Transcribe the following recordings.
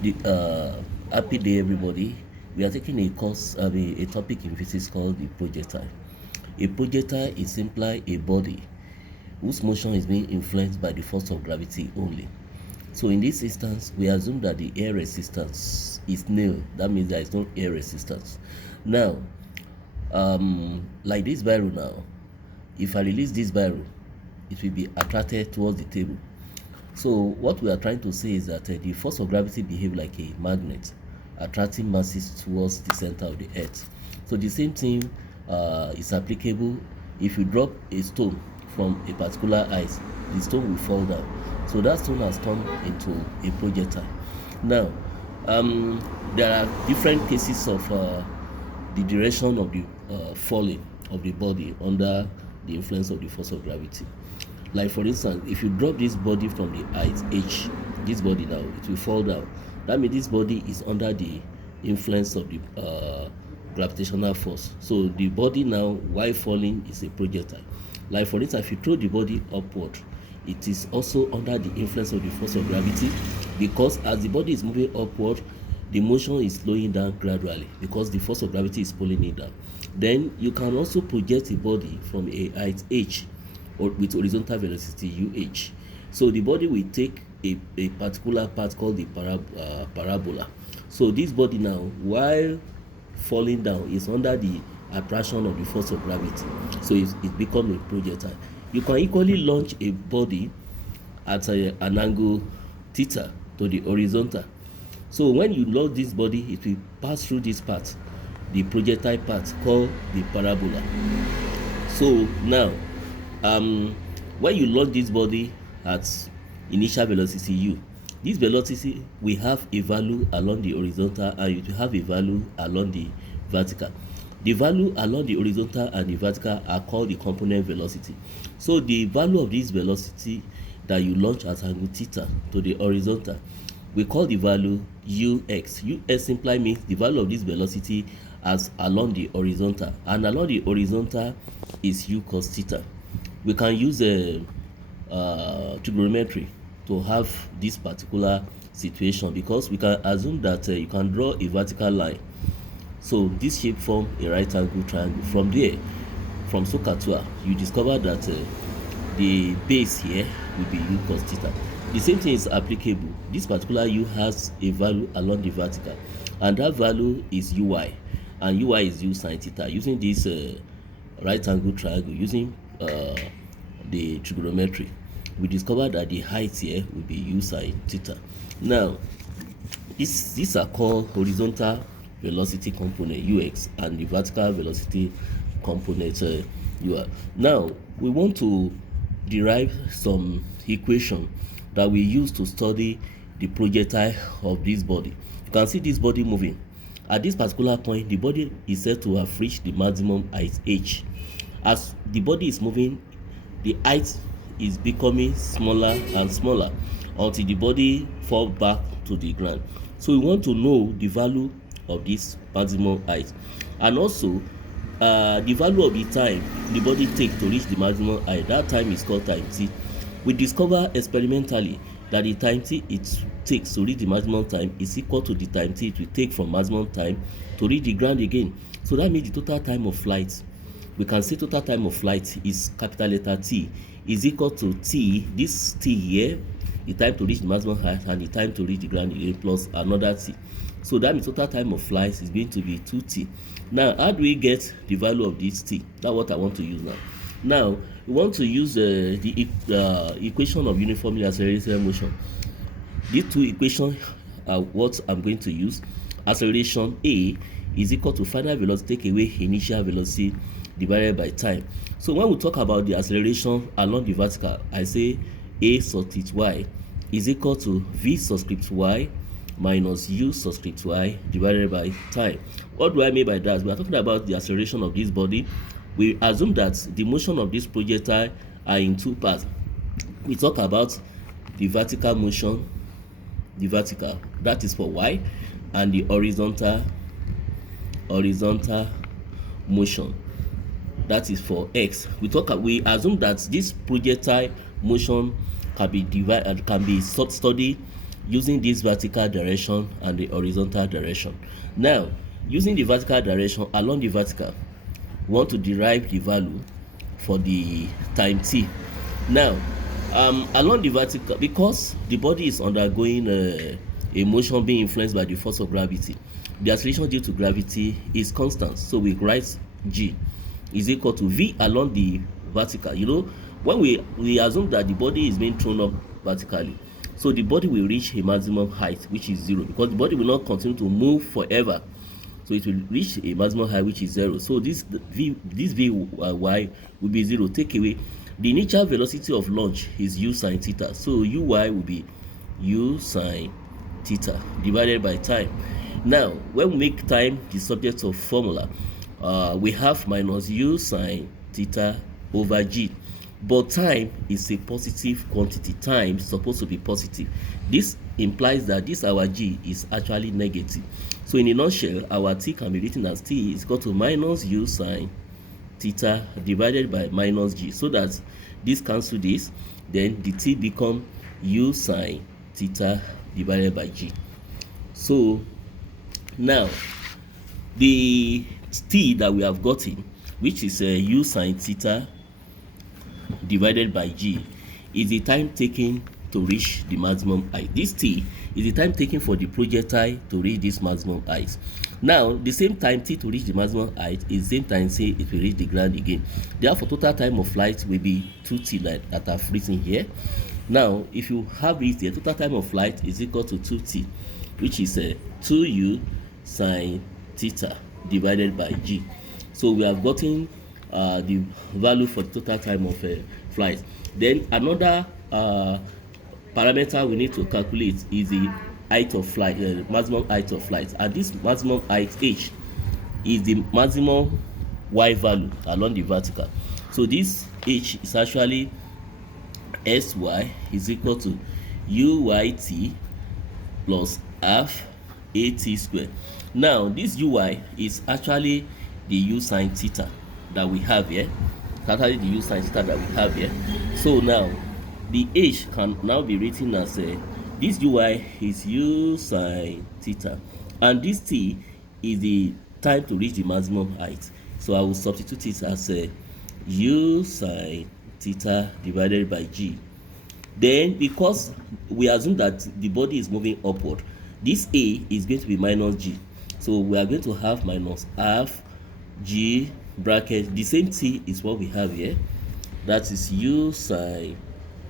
Happy day, everybody. We are taking a topic in physics called the projectile. A projectile is simply a body whose motion is being influenced by the force of gravity only. So in this instance, we assume that the air resistance is nil. That means there is no air resistance. Now, like this barrel now, if I release this barrel, it will be attracted towards the table. So what we are trying to say is that the force of gravity behaves like a magnet, attracting masses towards the center of the earth. So the same thing is applicable if you drop a stone from a particular height, the stone will fall down. So that stone has turned into a projectile. Now, there are different cases of the direction of the falling of the body under the influence of the force of gravity. Like for instance, if you drop this body from the height h, this body now, it will fall down. That means this body is under the influence of the gravitational force. So the body now, while falling, is a projectile. Like for instance, if you throw the body upward, it is also under the influence of the force of gravity, because as the body is moving upward, the motion is slowing down gradually because the force of gravity is pulling it down. Then you can also project a body from a height h or with horizontal velocity uh. So the body will take a particular part called the parabola. So this body now, while falling down, is under the attraction of the force of gravity. So it becomes a projectile. You can equally launch a body at an angle theta to the horizontal. So when you launch this body, it will pass through this part, the projectile part called the parabola. So now, when you launch this body at initial velocity u, this velocity will have a value along the horizontal and it will have a value along the vertical. The value along the horizontal and the vertical are called the component velocity. So the value of this velocity that you launch at angle theta to the horizontal, we call the value ux. Ux simply means the value of this velocity as along the horizontal, and along the horizontal is u cos theta. We can use trigonometry to have this particular situation, because we can assume that you can draw a vertical line. So this shape form a right angle triangle. From there, from SOHCAHTOA, you discover that the base here will be u cos theta. The same thing is applicable. This particular u has a value along the vertical, and that value is ui, and ui is u sin theta. Using this right angle triangle, using the trigonometry, we discover that the height here will be u sin theta. Now, these are called horizontal velocity component ux and the vertical velocity component ui. Now we want to derive some equation that we use to study the projectile of this body. You can see this body moving. At this particular point, the body is said to have reached the maximum height h. As the body is moving, the height is becoming smaller and smaller until the body falls back to the ground. So we want to know the value of this maximum height, and also the value of the time the body takes to reach the maximum height. That time is called time t. We discover experimentally that the time t it takes to reach the maximum time is equal to the time t it will take from maximum time to reach the ground again. So that means the total time of flight, we can say total time of flight is capital letter T is equal to T, this T here, the time to reach the maximum height, and the time to reach the ground again, plus another T. So that means total time of flight is going to be 2t. Now, how do we get the value of this t? That's what I want to use now. Now, we want to use the equation of uniformly accelerated motion. These two equations are what I'm going to use. Acceleration A is equal to final velocity take away initial velocity divided by time. So when we talk about the acceleration along the vertical, I say A subscript y is equal to V subscript y minus u subscript y divided by time. What do I mean by that? We are talking about the acceleration of this body. We assume that the motion of this projectile are in two parts. We talk about the vertical motion, the vertical, that is for y, and the horizontal motion, that is for x. We assume that this projectile motion can be studied using this vertical direction and the horizontal direction. Now, using the vertical direction along the vertical, we want to derive the value for the time t. Now, along the vertical, because the body is undergoing a motion being influenced by the force of gravity, the acceleration due to gravity is constant. So we write g is equal to v along the vertical. You know, when we assume that the body is being thrown up vertically, so the body will reach a maximum height, which is 0, because the body will not continue to move forever. So it will reach a maximum height, which is 0. So this vy will be 0. Take away the initial velocity of launch is u sine theta. So uy will be u sine theta divided by time. Now, when we make time the subject of formula, we have minus u sine theta over g. But time is a positive quantity. Time is supposed to be positive. This implies that this our g is actually negative. So in a nutshell, our t can be written as t is equal to minus u sine theta divided by minus g. So that this cancel this, then the t become u sine theta divided by g. So now the t that we have gotten, which is u sine theta divided by g, is the time taken to reach the maximum height. This t is the time taken for the projectile to reach this maximum height. Now, the same time t to reach the maximum height is the same time say it will reach the ground again. Therefore, total time of flight will be 2t that I've written here. Now, if you have it, the total time of flight is equal to 2t, which is 2u sine theta divided by g. So we have gotten the value for the total time of flight. Then another parameter we need to calculate is the height of flight, maximum height of flight, and this maximum height h is the maximum y value along the vertical. So this h is actually sy is equal to uyt plus half at square. Now this uy is actually the u sine theta that we have here. Actually the u sine theta that we have here. So now the h can now be written as this uy is u sine theta, and this t is the time to reach the maximum height. So I will substitute it as u sine theta divided by g. Then, because we assume that the body is moving upward, this a is going to be minus g. So we are going to have minus half g bracket, the same t is what we have here, that is u sine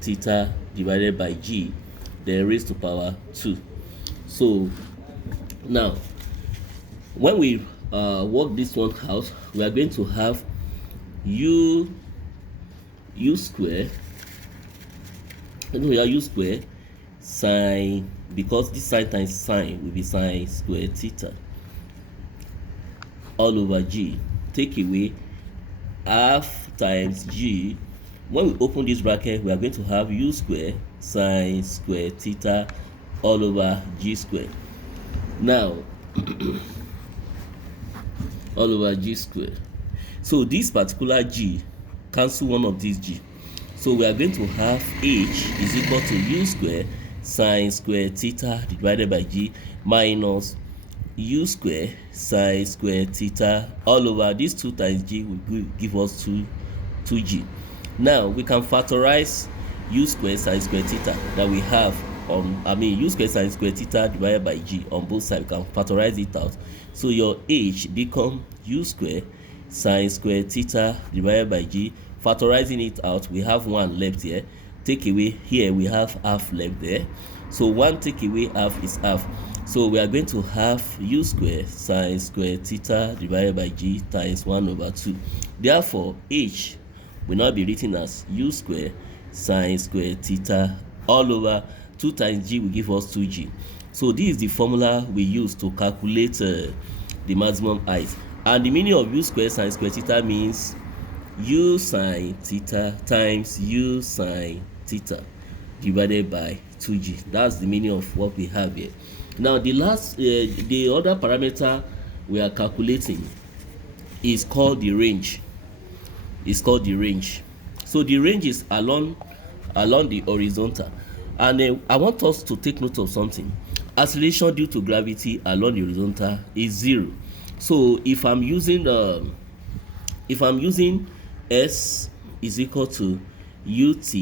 theta divided by g, then raised to power 2. So now when we work this one out, we are going to have u square, u square sine, because this sine times sine will be sine square theta all over g. Take away half times g. When we open this bracket, we are going to have u square sine square theta all over g square. Now all over g square. So this particular g cancel one of these g. So we are going to have h is equal to u square sine square theta divided by g minus u square sine square theta all over this 2 times g will give us 2g. Now we can factorize u square sine square theta that we have on, u square sine square theta divided by g on both sides. We can factorize it out. So your h become u square sine square theta divided by g. Factorizing it out, we have 1 left here. Take away here, we have half left there. So 1 take away half is half. So we are going to have u square sine square theta divided by g times 1 over 2. Therefore, h will now be written as u square sine square theta all over 2 times g will give us 2g. So this is the formula we use to calculate the maximum height. And the meaning of u square sine square theta means u sine theta times u sine theta divided by 2g. That's the meaning of what we have here. Now the other parameter we are calculating is called the range. So the range is along the horizontal. And I want us to take note of something. Acceleration due to gravity along the horizontal is 0. So if I'm using s is equal to ut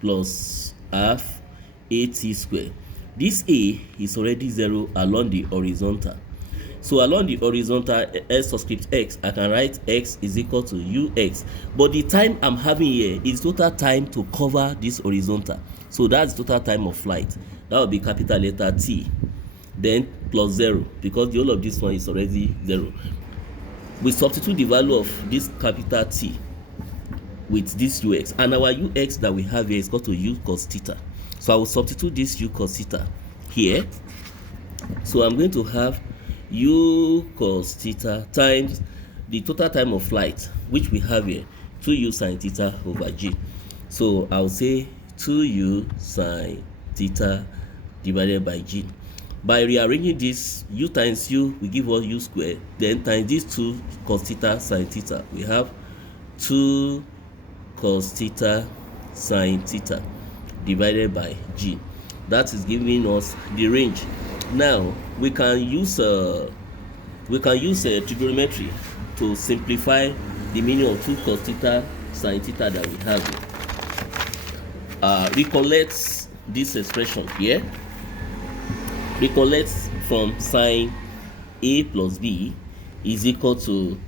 plus half at square, this a is already 0 along the horizontal. So along the horizontal, s subscript x, I can write x is equal to ux, but the time I'm having here is total time to cover this horizontal. So that's total time of flight. That will be capital letter T, then plus 0, because the whole of this one is already 0. We substitute the value of this capital T with this ux, and our ux that we have here is equal to u cos theta. So I will substitute this u cos theta here. So I'm going to have u cos theta times the total time of flight, which we have here, 2u sin theta over g. So I'll say 2u sin theta divided by g. By rearranging this, u times u will give us u squared, then times these 2 cos theta sin theta, we have 2 cos theta sin theta divided by g. That is giving us the range. Now we can use trigonometry to simplify the meaning of 2 cos theta sin theta that we have here. Recollect this expression here. Recollect from sine a plus b is equal to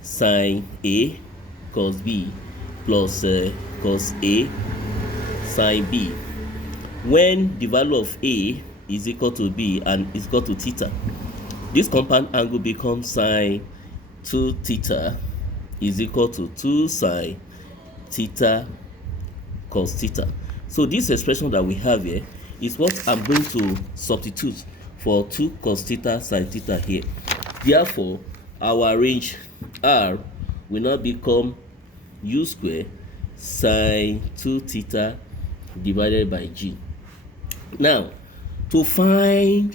sine a cos b plus cos a sine b. When the value of a is equal to b and is equal to theta, this compound angle becomes sine 2 theta is equal to 2 sine theta cos theta. So this expression that we have here is what I'm going to substitute for 2 cos theta sin theta here. Therefore, our range r will now become u square sin 2 theta divided by g. Now, to find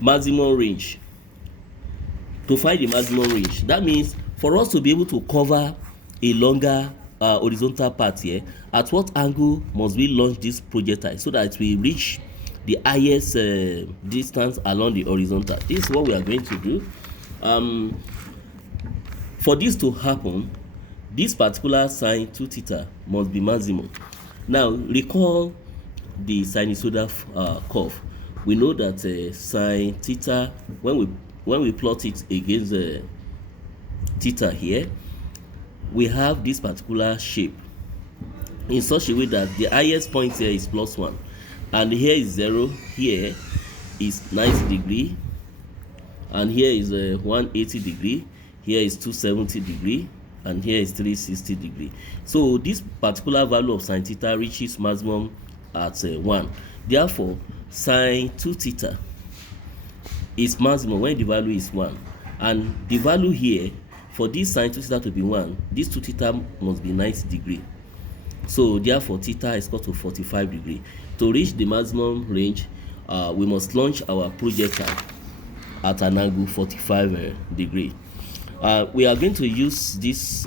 maximum range, that means for us to be able to cover a longer horizontal part here, at what angle must we launch this projectile so that we reach the highest distance along the horizontal? This is what we are going to do. For this to happen, this particular sine 2 theta must be maximum. Now recall the sinusoidal curve. We know that sine theta, when we plot it against theta here, we have this particular shape in such a way that the highest point here is +1, and here is 0, here is 90 degree, and here is 180 degree, here is 270 degree, and here is 360 degree. So this particular value of sin theta reaches maximum at 1. Therefore, sin 2 theta is maximum when the value is 1, and the value here for this sin 2 theta to be 1, this 2 theta must be 90 degree. So therefore theta is equal to 45 degree. To reach the maximum range, we must launch our projectile at an angle 45 degree. We are going to use these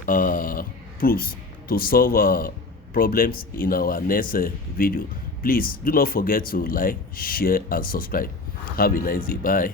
proofs to solve problems in our next video. Please do not forget to like, share and subscribe. Have a nice day. Bye.